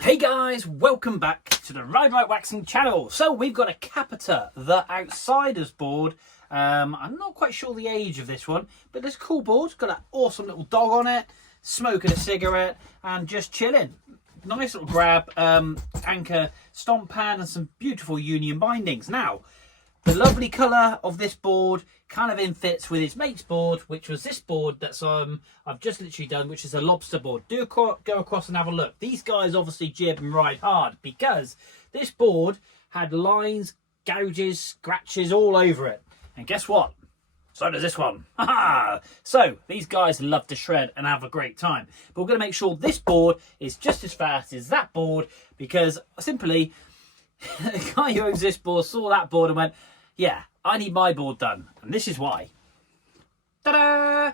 Hey guys, welcome back to the Ride Right Waxing channel. So we've got a Capita, the Outsiders board. I'm not quite sure the age of this one, but it's a cool board. It's got that awesome little dog on it, smoking a cigarette and just chilling. Nice little grab, anchor, stomp pan and some beautiful union bindings. Now, the lovely colour of this board kind of in fits with its mate's board, which was this board that's I've just literally done, which is a lobster board. Do go across and have a look. These guys obviously jib and ride hard because this board had lines, gouges, scratches all over it. And guess what? So does this one. So these guys love to shred and have a great time. But we're going to make sure this board is just as fast as that board, because simply the guy who owns this board saw that board and went, yeah, I need my board done. And this is why. Ta-da!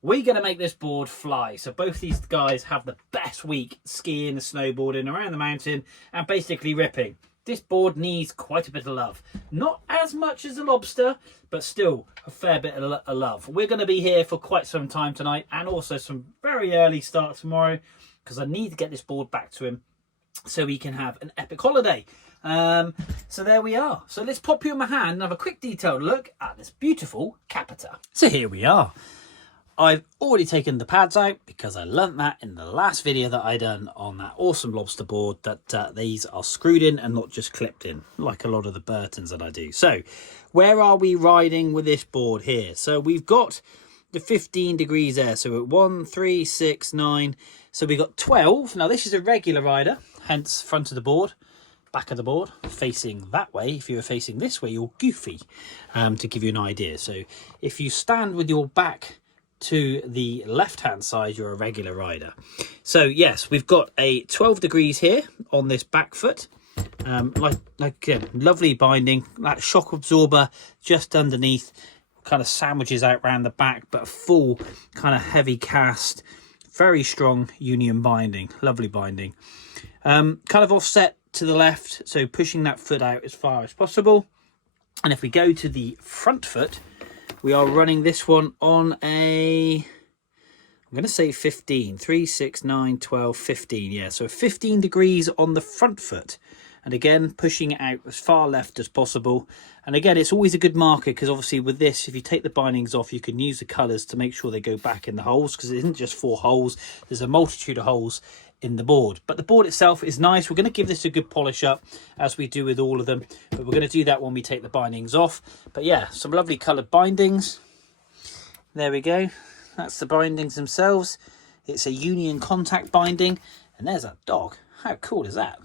We're going to make this board fly. So both these guys have the best week skiing and snowboarding around the mountain and basically ripping. This board needs quite a bit of love. Not as much as a lobster, but still a fair bit of love. We're going to be here for quite some time tonight, and also some very early start tomorrow, because I need to get this board back to him so he can have an epic holiday. So there we are. So let's pop you in my hand and have a quick detailed look at this beautiful Capita. So here we are. I've already taken the pads out because I learnt that in the last video that I done on that awesome lobster board, that these are screwed in and not just clipped in like a lot of the Burtons that I do. So where are we riding with this board here? So we've got the 15 degrees there. So at 1, 3, 6, 9. So we've got 12. Now this is a regular rider, hence front of the board. Back of the board facing that way. If you were facing this way, you're goofy, to give you an idea. So if you stand with your back to the left hand side, you're a regular rider. So yes, we've got a 12 degrees here on this back foot, like again, lovely binding, that shock absorber just underneath, kind of sandwiches out around the back, but a full kind of heavy cast, very strong union binding, lovely binding, kind of offset to the left, so pushing that foot out as far as possible. And if we go to the front foot, we are running this one on a, I'm going to say 15, 3, 6, 9, 12, 15. Yeah, so 15 degrees on the front foot. And again, pushing it out as far left as possible. And again, it's always a good marker, because obviously with this, if you take the bindings off, you can use the colours to make sure they go back in the holes, because it isn't just 4 holes. There's a multitude of holes in the board. But the board itself is nice. We're going to give this a good polish up, as we do with all of them. But we're going to do that when we take the bindings off. But yeah, some lovely coloured bindings. There we go. That's the bindings themselves. It's a union contact binding. And there's that dog. How cool is that?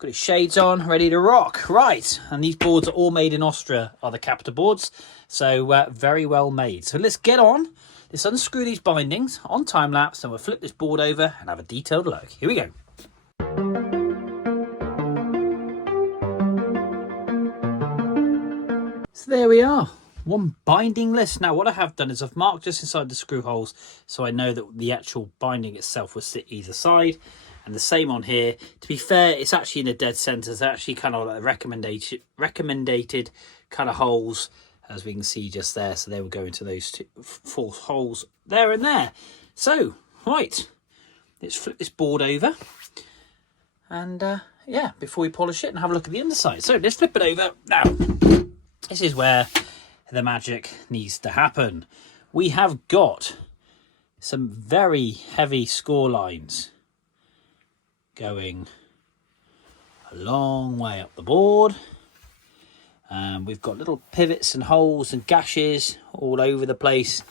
Got his shades on, ready to rock. Right, and these boards are all made in Austria, are the Capita boards. So very well made. So let's get on. Let's unscrew these bindings on time lapse, and we'll flip this board over and have a detailed look. Here we go. So there we are. One binding list. Now what I have done is I've marked just inside the screw holes, so I know that the actual binding itself will sit either side. And the same on here. To be fair, it's actually in the dead centre. It's actually kind of like recommended kind of holes, as we can see just there. So they will go into those 4 holes there and there. So, right, let's flip this board over. And yeah, before we polish it and have a look at the underside. So let's flip it over. Now, this is where the magic needs to happen. We have got some very heavy score lines going a long way up the board. We've got little pivots and holes and gashes all over the place,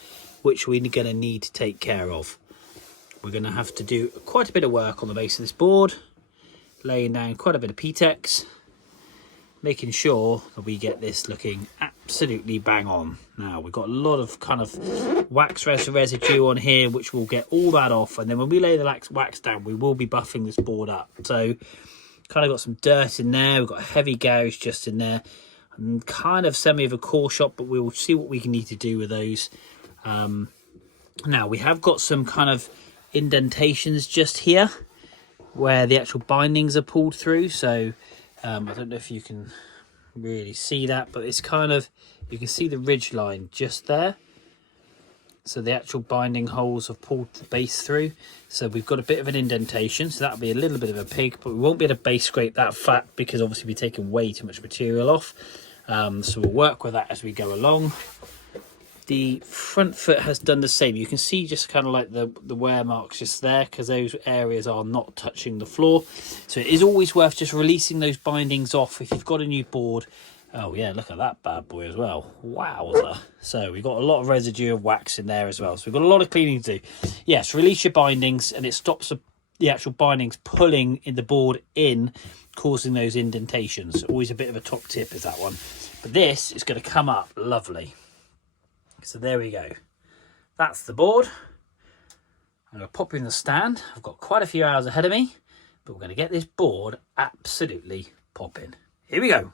which we're going to need to take care of. We're going to have to do quite a bit of work on the base of this board, laying down quite a bit of P-Tex, making sure that we get this looking absolutely bang on. Now, we've got a lot of kind of wax residue on here, which will get all that off. And then when we lay the wax down, we will be buffing this board up. So kind of got some dirt in there. We've got a heavy gouge just in there. And kind of semi of a core shot, but we'll see what we can need to do with those. Now, we have got some kind of indentations just here where the actual bindings are pulled through. So I don't know if you can really see that, but it's kind of, you can see the ridge line just there. So the actual binding holes have pulled the base through. So we've got a bit of an indentation. So that'll be a little bit of a pig, but we won't be able to base scrape that flat because obviously we're taking way too much material off. So we'll work with that as we go along. The front foot has done the same. You can see just kind of like the wear marks just there because those areas are not touching the floor. So it is always worth just releasing those bindings off if you've got a new board. Oh yeah, look at that bad boy as well. Wowza. So we've got a lot of residue of wax in there as well. So we've got a lot of cleaning to do. Yes, release your bindings and it stops the actual bindings pulling in the board in, causing those indentations. Always a bit of a top tip is that one. But this is going to come up lovely. So there we go. That's the board. I'm going to pop in the stand. I've got quite a few hours ahead of me, but we're going to get this board absolutely popping. Here we go.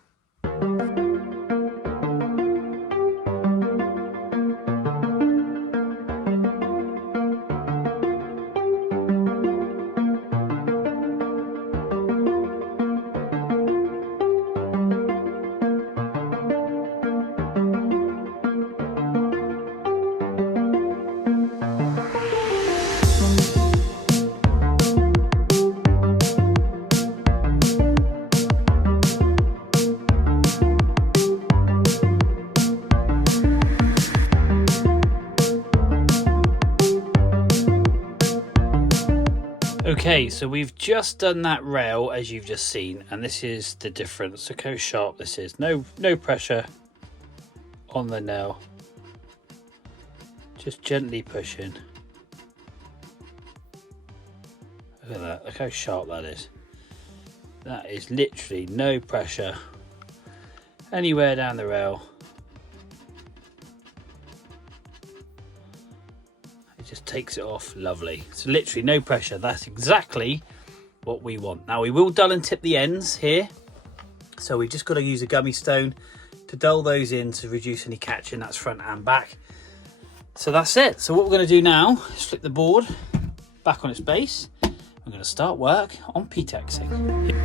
Okay, so we've just done that rail as you've just seen, and this is the difference. Look how sharp this is. No pressure on the nail. Just gently pushing. Look at that. Look how sharp that is. That is literally no pressure anywhere down the rail. Just takes it off lovely. So literally no pressure. That's exactly what we want. Now we will dull and tip the ends here, so we've just got to use a gummy stone to dull those in to reduce any catching. That's front and back. So that's it. So what we're going to do now is flip the board back on its base. We're going to start work on P-texing.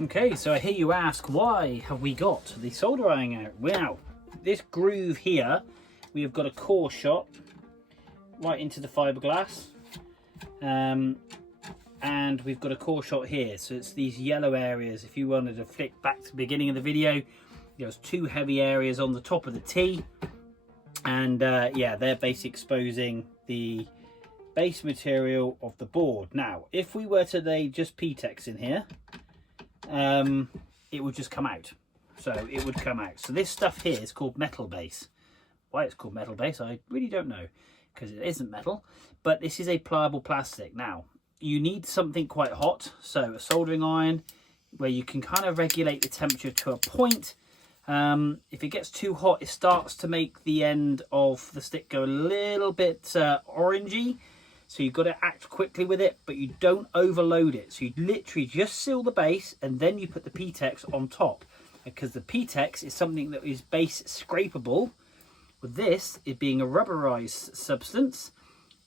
Okay, so I hear you ask, why have we got the solder iron out? Well, this groove here, we have got a core shot right into the fiberglass, and we've got a core shot here. So it's these yellow areas. If you wanted to flick back to the beginning of the video, there's two heavy areas on the top of the T, and yeah, they're basically exposing the base material of the board. Now, if we were to lay just P-tex in here, it would just come out. So it would come out. So this stuff here is called metal base. Why it's called metal base, I really don't know, because it isn't metal, but this is a pliable plastic. Now, you need something quite hot, so a soldering iron where you can kind of regulate the temperature to a point. If it gets too hot, it starts to make the end of the stick go a little bit orangey. So you've got to act quickly with it, but you don't overload it. So you literally just seal the base and then you put the P-tex on top. Because the P-tex is something that is base scrapable. With this, it being a rubberized substance,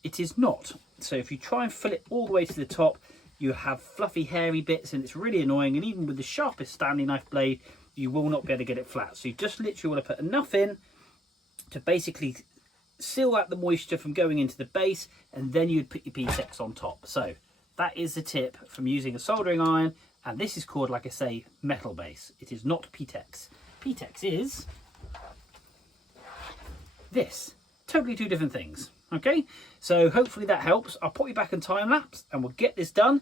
it is not. So if you try and fill it all the way to the top, you have fluffy, hairy bits, and it's really annoying. And even with the sharpest Stanley knife blade, you will not be able to get it flat. So you just literally want to put enough in to basically seal out the moisture from going into the base, and then you'd put your P-tex on top. So that is the tip from using a soldering iron, and this is called, like I say, metal base. It is not P-tex. P-tex is this. Totally two different things. Okay, so hopefully that helps. I'll put you back in time lapse and we'll get this done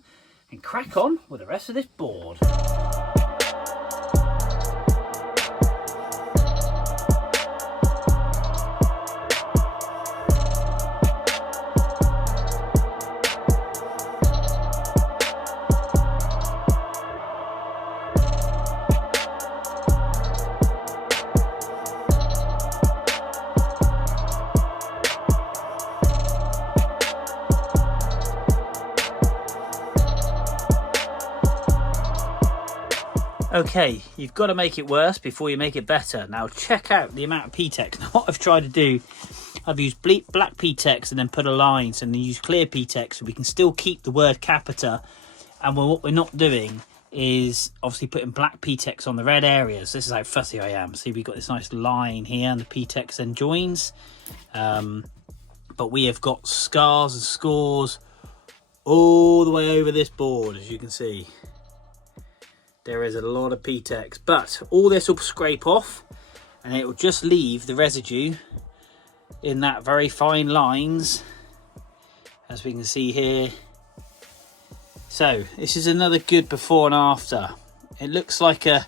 and crack on with the rest of this board. Okay, you've got to make it worse before you make it better. Now check out the amount of P-Tex. Now what I've tried to do, I've used black P-Tex and then put a line, and then use clear P-Tex so we can still keep the word capita. And what we're not doing is obviously putting black P-Tex on the red areas. This is how fussy I am. See, we've got this nice line here and the P-Tex then joins. But we have got scars and scores all the way over this board, as you can see. There is a lot of P-Tex, but all this will scrape off and it will just leave the residue in that very fine lines, as we can see here. So this is another good before and after. It looks like a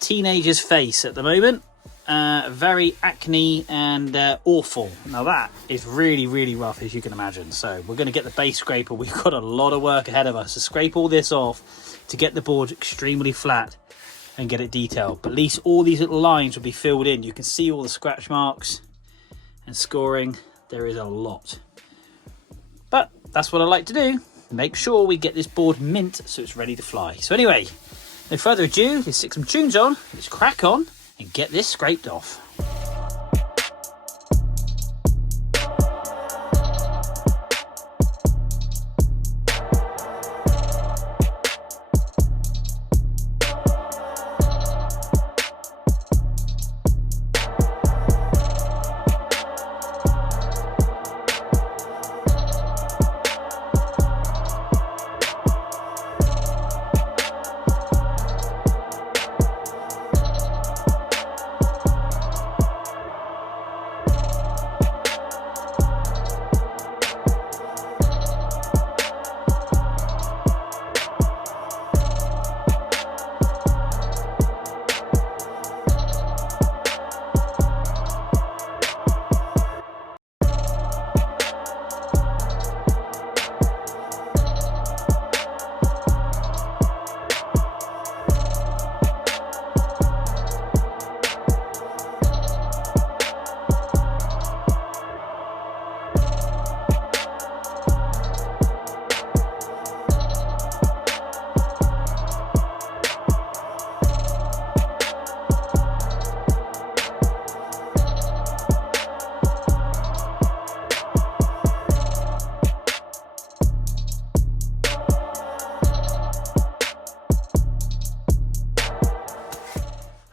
teenager's face at the moment. Very acne and awful. Now that is really, really rough, as you can imagine. So we're going to get the base scraper. We've got a lot of work ahead of us to scrape all this off to get the board extremely flat and get it detailed. But at least all these little lines will be filled in. You can see all the scratch marks and scoring. There is a lot. But that's what I like to do. Make sure we get this board mint so it's ready to fly. So anyway, no further ado, let's stick some tunes on, let's crack on and get this scraped off.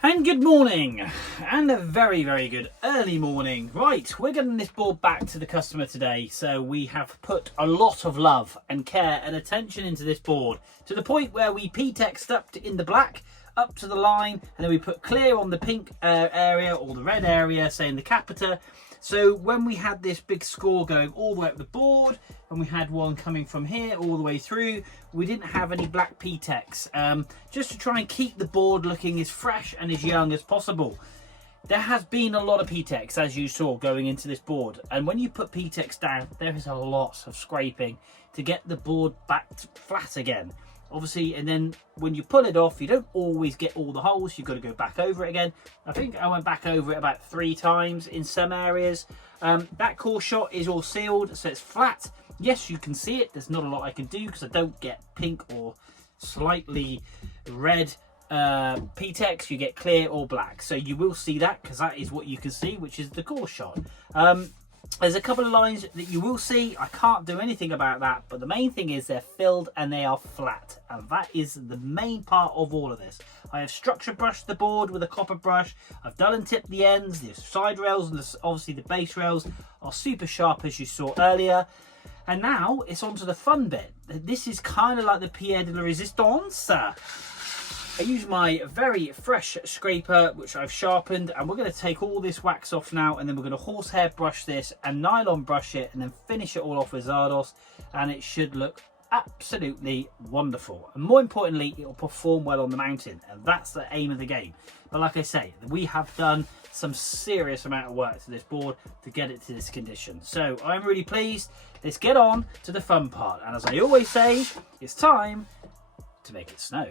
And good morning, and a very, very good early morning. Right, we're getting this board back to the customer today, so we have put a lot of love and care and attention into this board, to the point where we P-Texed up in the black, up to the line, and then we put clear on the pink area, or the red area, saying the capita. So when we had this big score going all the way up the board, and we had one coming from here all the way through, we didn't have any black P-Tex, just to try and keep the board looking as fresh and as young as possible. There has been a lot of P-Tex, as you saw, going into this board, and when you put P-Tex down, there is a lot of scraping to get the board back flat again. Obviously, and then when you pull it off, you don't always get all the holes. You've got to go back over it again. I think I went back over it about 3 times in some areas. That core shot is all sealed, so it's flat. Yes, you can see it. There's not a lot I can do because I don't get pink or slightly red P-Tex. You get clear or black. So you will see that because that is what you can see, which is the core shot. There's a couple of lines that you will see. I can't do anything about that, but the main thing is they're filled and they are flat, and that is the main part of all of this. I have structure brushed the board with a copper brush. I've done and tipped the ends. The side rails and obviously the base rails are super sharp, as you saw earlier. And now it's on to the fun bit. This is kind of like the Pierre de la Resistance. I use my very fresh scraper, which I've sharpened, and we're going to take all this wax off now, and then we're going to horsehair brush this and nylon brush it, and then finish it all off with Zardos, and it should look absolutely wonderful. And more importantly, it will perform well on the mountain, and that's the aim of the game. But like I say, we have done some serious amount of work to this board to get it to this condition. So I'm really pleased. Let's get on to the fun part, and as I always say, it's time to make it snow.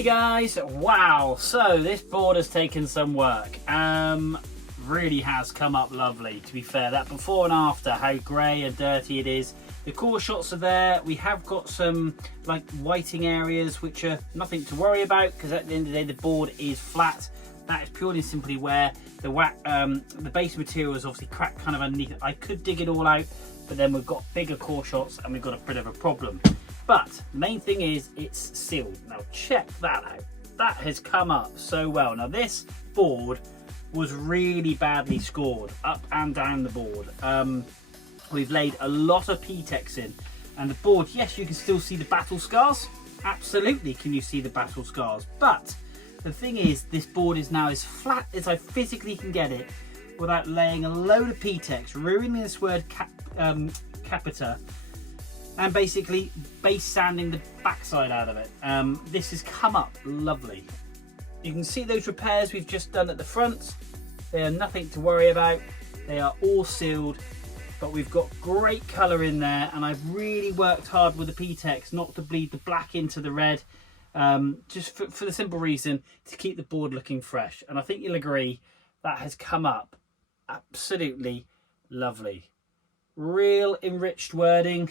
Hey guys, wow, so this board has taken some work. Really has come up lovely, to be fair. That before and after, how grey and dirty it is. The core shots are there. We have got some like whiting areas which are nothing to worry about, because at the end of the day the board is flat. That is purely and simply where the base material is obviously cracked kind of underneath. I could dig it all out, but then we've got bigger core shots and we've got a bit of a problem. But the main thing is it's sealed. Now check that out. That has come up so well. Now this board was really badly scored up and down the board. We've laid a lot of P-Tex in, and the board, yes, you can still see the battle scars. Absolutely can you see the battle scars. But the thing is, this board is now as flat as I physically can get it without laying a load of P-Tex, ruining this word capita, and basically base sanding the backside out of it. This has come up lovely. You can see those repairs we've just done at the front. They are nothing to worry about. They are all sealed, but we've got great colour in there, and I've really worked hard with the P-Tex not to bleed the black into the red, just for the simple reason to keep the board looking fresh. And I think you'll agree that has come up absolutely lovely. Real enriched wording.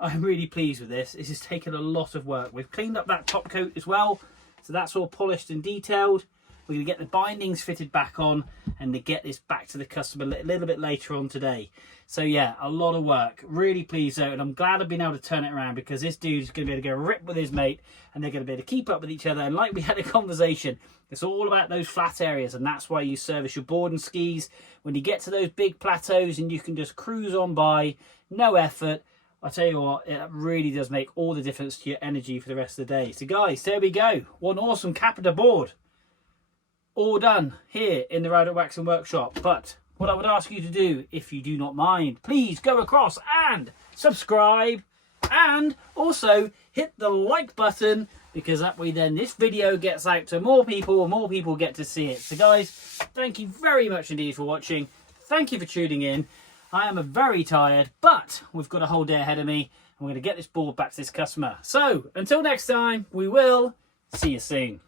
I'm really pleased with this. This has taken a lot of work. We've cleaned up that top coat as well, so that's all polished and detailed. We're going to get the bindings fitted back on and to get this back to the customer a little bit later on today. So yeah, a lot of work. Really pleased though, and I'm glad I've been able to turn it around, because this dude's going to be able to go rip with his mate, and they're going to be able to keep up with each other. And like we had a conversation, it's all about those flat areas, and that's why you service your board and skis. When you get to those big plateaus and you can just cruise on by, no effort, I tell you what, it really does make all the difference to your energy for the rest of the day. So guys, there we go. One awesome Capita board. All done here in the Ride Up Waxing Workshop. But what I would ask you to do, if you do not mind, please go across and subscribe, and also hit the like button, because that way then this video gets out to more people and more people get to see it. So guys, thank you very much indeed for watching. Thank you for tuning in. I am very tired, but we've got a whole day ahead of me. I'm going to get this board back to this customer. So until next time, we will see you soon.